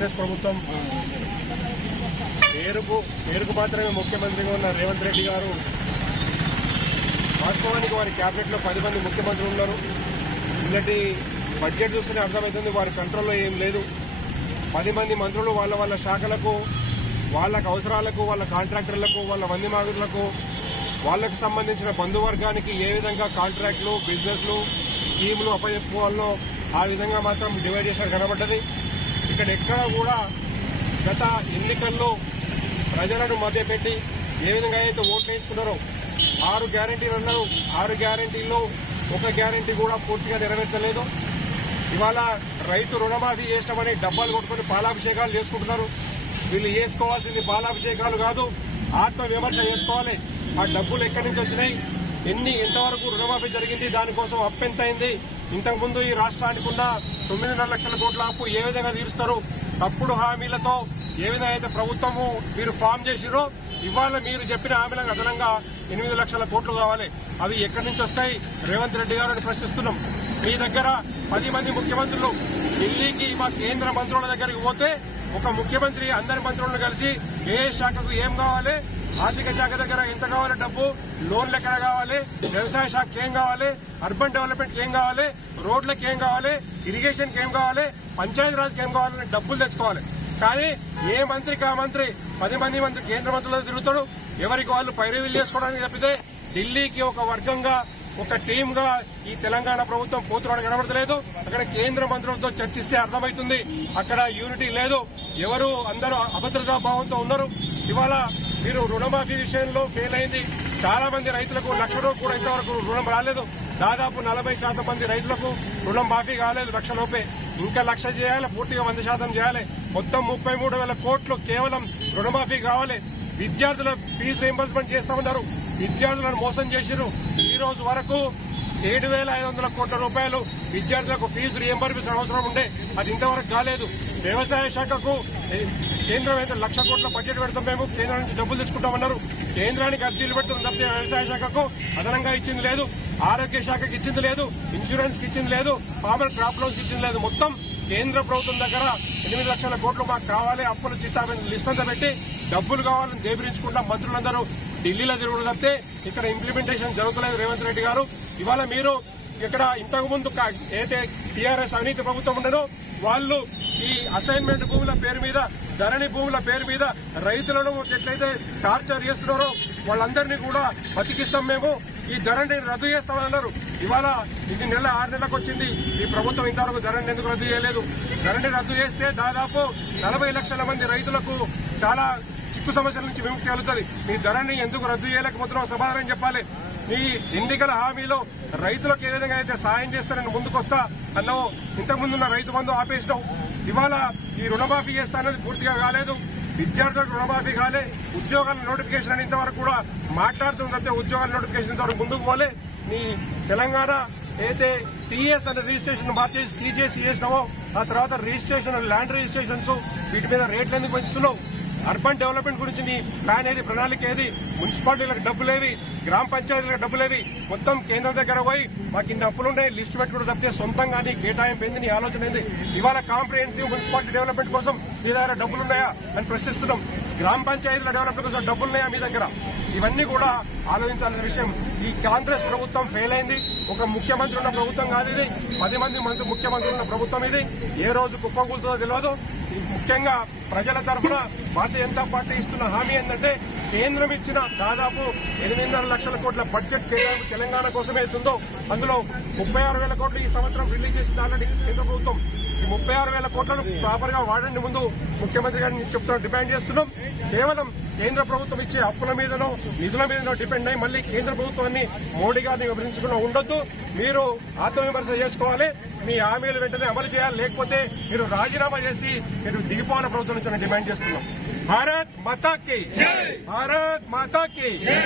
కాంగ్రెస్ ప్రభుత్వం పేరుకు మాత్రమే ముఖ్యమంత్రిగా ఉన్న రేవంత్ రెడ్డి గారు వాస్తవానికి వారి క్యాబినెట్ లో 10 మంది ముఖ్యమంత్రులు ఉన్నారు. ఇలాంటి బడ్జెట్ చూస్తేనే అర్థమవుతుంది వారి కంట్రోల్లో ఏం లేదు. 10 మంది మంత్రులు వాళ్ళ శాఖలకు, వాళ్ళకు అవసరాలకు, వాళ్ళ కాంట్రాక్టర్లకు, వాళ్ళ వందిమాగులకు, వాళ్లకు సంబంధించిన బంధువర్గానికి ఏ విధంగా కాంట్రాక్టులు, బిజినెస్లు, స్కీములు అప్పచెప్పుకోవాలో ఆ విధంగా మాత్రం డివైడ్ చేసినట్టు కనబడ్డది. ఇక్కడ ఎక్కడ కూడా గత ఎన్నికల్లో ప్రజలను మభ్యపెట్టి ఏ విధంగా అయితే ఓట్లు వేయించుకున్నారో 6 గ్యారంటీలు అన్నారు. 6 గ్యారంటీల్లో ఒక గ్యారంటీ కూడా పూర్తిగా నెరవేర్చలేదు. ఇవాళ రైతు రుణమాఫీ చేసినామని డబ్బాలు కొట్టుకుని పాలాభిషేకాలు చేసుకుంటున్నారు. వీళ్ళు చేసుకోవాల్సింది పాలాభిషేకాలు కాదు, ఆత్మవిమర్శ చేసుకోవాలి. ఆ డబ్బులు ఎక్కడి నుంచి వచ్చినాయి, ఎంతవరకు రుణమాఫీ జరిగింది, దానికోసం అప్పు ఎంత అయింది, ఇంతకుముందు ఈ రాష్ట్రానికి ఉన్న 9.5 లక్షల కోట్ల అప్పు ఏ విధంగా తీరుస్తారు, తప్పుడు హామీలతో ఏ విధంగా అయితే ప్రభుత్వము మీరు ఫామ్ చేసిరో ఇవాళ మీరు చెప్పిన హామీలకు అదనంగా 8 లక్షల కోట్లు కావాలి. అవి ఎక్కడి నుంచి వస్తాయి రేవంత్ రెడ్డి గారిని ప్రశ్నిస్తున్నాం. మీ దగ్గర 10 మంది ముఖ్యమంత్రులు ఢిల్లీకి మా కేంద్ర మంత్రుల దగ్గరికి పోతే ఒక ముఖ్యమంత్రి అందరి మంత్రులను కలిసి ఏ శాఖకు ఏం కావాలి, ఆర్థిక శాఖ దగ్గర ఎంత కావాలి డబ్బు, లోన్లు ఎక్కడ కావాలి, వ్యవసాయ శాఖకి ఏం కావాలి, అర్బన్ డెవలప్మెంట్ ఏం కావాలి, రోడ్లకు ఏం కావాలి, ఇరిగేషన్కి ఏం కావాలి, పంచాయతీరాజ్కి ఏం కావాలని డబ్బులు తెచ్చుకోవాలి. కానీ ఏ మంత్రికి ఆ మంత్రి 10 మంది మంత్రి కేంద్ర మంత్రులతో తిరుగుతాడు. ఎవరికి వాళ్ళు పైరవీలు చేసుకోవడానికి తప్పితే ఢిల్లీకి ఒక వర్గంగా, ఒక టీమ్ గా ఈ తెలంగాణ ప్రభుత్వం పోతురాడు కనబడతలేదు. అక్కడ కేంద్ర మంత్రులతో చర్చిస్తే అర్థమవుతుంది. అక్కడ యూనిటీ లేదు. అందరూ అభద్రతా భావంతో ఉన్నారు. ఇవాళ మీరు రుణమాఫీ విషయంలో ఫెయిల్ అయింది. చాలా మంది రైతులకు 1 లక్ష రూపాయలు కూడా ఇంతవరకు రుణం రాలేదు. దాదాపు 40% మంది రైతులకు రుణం మాఫీ కాలేదు 1 లక్ష లోపే. ఇంకా 1 లక్ష చేయాలి, పూర్తిగా 100% చేయాలి. మొత్తం 33,000 కోట్లు కేవలం రుణమాఫీ కావాలి. విద్యార్థుల ఫీజు రీయింబర్స్మెంట్ చేస్తామన్నారు. విద్యార్థులను మోసం చేసిరు. ఈ రోజు వరకు 7,500 కోట్ల రూపాయలు విద్యార్థులకు ఫీజు రీయింబర్స్మెంట్ అవసరం ఉండే, అది ఇంతవరకు కాలేదు. వ్యవసాయ శాఖకు కేంద్రం అయితే 1 లక్ష కోట్ల బడ్జెట్ పెడతాం, మేము కేంద్రం నుంచి డబ్బులు తెచ్చుకుంటామన్నారు. కేంద్రానికి అర్జీలు పెడుతున్న తప్పితే వ్యవసాయ శాఖకు అదనంగా ఇచ్చింది లేదు, ఆరోగ్య శాఖకి ఇచ్చింది లేదు, ఇన్సూరెన్స్ కి ఇచ్చింది లేదు, ఫార్మర్ క్రాప్ లోన్స్ కి ఇచ్చింది లేదు. మొత్తం కేంద్ర ప్రభుత్వం దగ్గర 8 లక్షల కోట్లు మాకు కావాలి, అప్పుల చిట్టా లిస్ట్ అంతా పెట్టి డబ్బులు కావాలని దేబరించుకుంటా మంత్రులందరూ ఢిల్లీలో తిరుగుడు తప్పితే ఇక్కడ ఇంప్లిమెంటేషన్ జరుగుతలేదు. రేవంత్ రెడ్డి గారు ఇవాళ మీరు ఇక్కడ ఇంతకుముందు ఏదైతే టీఆర్ఎస్ అవినీతి ప్రభుత్వం ఉండదో వాళ్ళు ఈ అసైన్మెంట్ భూముల పేరు మీద, ధరణి భూముల పేరు మీద రైతులను ఎట్లయితే టార్చర్ చేస్తున్నారో వాళ్ళందరినీ కూడా బతికిస్తాం, మేము ఈ ధరణి రద్దు చేస్తామని అన్నారు. ఇవాళ ఇది 6 నెలలకు వచ్చింది. ఈ ప్రభుత్వం ఇంతవరకు ధరణి ఎందుకు రద్దు చేయలేదు? ధరణి రద్దు చేస్తే దాదాపు 40 లక్షల మంది రైతులకు చాలా చిక్కు సమస్యల నుంచి విముక్తి కలుగుతుంది. మీ ధరణి ఎందుకు రద్దు చేయలేకపోతున్నావు సమాధానం చెప్పాలి. మీ ఎన్నికల హామీలో రైతులకు ఏ విధంగా అయితే సాయం చేస్తానని ముందుకొస్తా అన్నావు, ఇంతకుముందున్న రైతు బంధు ఆపేసినావు. ఇవాళ ఈ రుణమాఫీ చేస్తానని పూర్తిగా కాలేదు. విద్యార్థులకు రుణమాఫీ కాలే. ఉద్యోగాల నోటిఫికేషన్ అని ఇంతవరకు కూడా మాట్లాడుతున్నట్టే ఉద్యోగాల నోటిఫికేషన్ ఇంతవరకు ముందుకు పోలే. నీ తెలంగాణ అయితే టీఎస్ అనే రిజిస్ట్రేషన్ మార్చేసి టీజేసీ చేసినావో ఆ తర్వాత రిజిస్ట్రేషన్, ల్యాండ్ రిజిస్ట్రేషన్స్ వీటి మీద రేట్లు ఎందుకు పెంచుతున్నావు? అర్బన్ డెవలప్మెంట్ గురించి నీ ప్లాన్ ఏది, ప్రణాళిక ఏది? మున్సిపాలిటీలకు డబ్బులేవి, గ్రామ పంచాయతీలకు డబ్బులేవి? మొత్తం కేంద్రం దగ్గర పోయి మాకు ఇన్ని అప్పులున్నాయి లిస్టు పెట్టుకుంటూ తప్పితే సొంతంగా నీ కేటాయింపు ఏంది, నీ ఆలోచన ఏంది? ఇవాళ కాంప్రిహెన్సివ్ మున్సిపాలిటీ డెవలప్మెంట్ కోసం మీ దగ్గర డబ్బులున్నాయా అని ప్రశ్నిస్తున్నాం. గ్రామ పంచాయతీల డెవలప్మెంట్ కోసం డబ్బులున్నాయా మీ దగ్గర? ఇవన్నీ కూడా ఆలోచించాల్సిన విషయం. ఈ కాంగ్రెస్ ప్రభుత్వం ఫెయిల్ అయింది. ఒక ముఖ్యమంత్రి ఉన్న ప్రభుత్వం కాదు ఇది. 10 మంది ముఖ్యమంత్రులు ఉన్న ప్రభుత్వం ఇది. ఏ రోజు కుప్పకూలుతుందో తెలియదు. ముఖ్యంగా ప్రజల తరఫున భారతీయ జనతా పార్టీ ఇస్తున్న హామీ ఏంటంటే కేంద్రం ఇచ్చిన దాదాపు 8.5 లక్షల కోట్ల బడ్జెట్ తెలంగాణ కోసమే అవుతుందో అందులో 36,000 కోట్లు ఈ సంవత్సరం రిలీజ్ చేసింది ఆల్రెడీ కేంద్ర ప్రభుత్వం. ఈ 36,000 కోట్లను ప్రాపర్ గా వాడండి ముందు ముఖ్యమంత్రి గారిని చెప్తున్నా, డిమాండ్ చేస్తున్నాం. కేవలం కేంద్ర ప్రభుత్వం ఇచ్చే అప్పుల మీదనో నిధుల మీదనో డిపెండ్ అయ్యి మళ్లీ కేంద్ర ప్రభుత్వాన్ని మోడీ గారిని విమర్శించకుండా ఉండొద్దు. మీరు ఆత్మవిమర్శ చేసుకోవాలి. మీ హామీలు వెంటనే అమలు చేయాలి. లేకపోతే మీరు రాజీనామా చేసి మీరు దిగిపోవాలని ప్రభుత్వం నుంచి డిమాండ్ చేస్తున్నాం. భారత్ మాతా కీ జై. భారత్ మాతా కీ జై.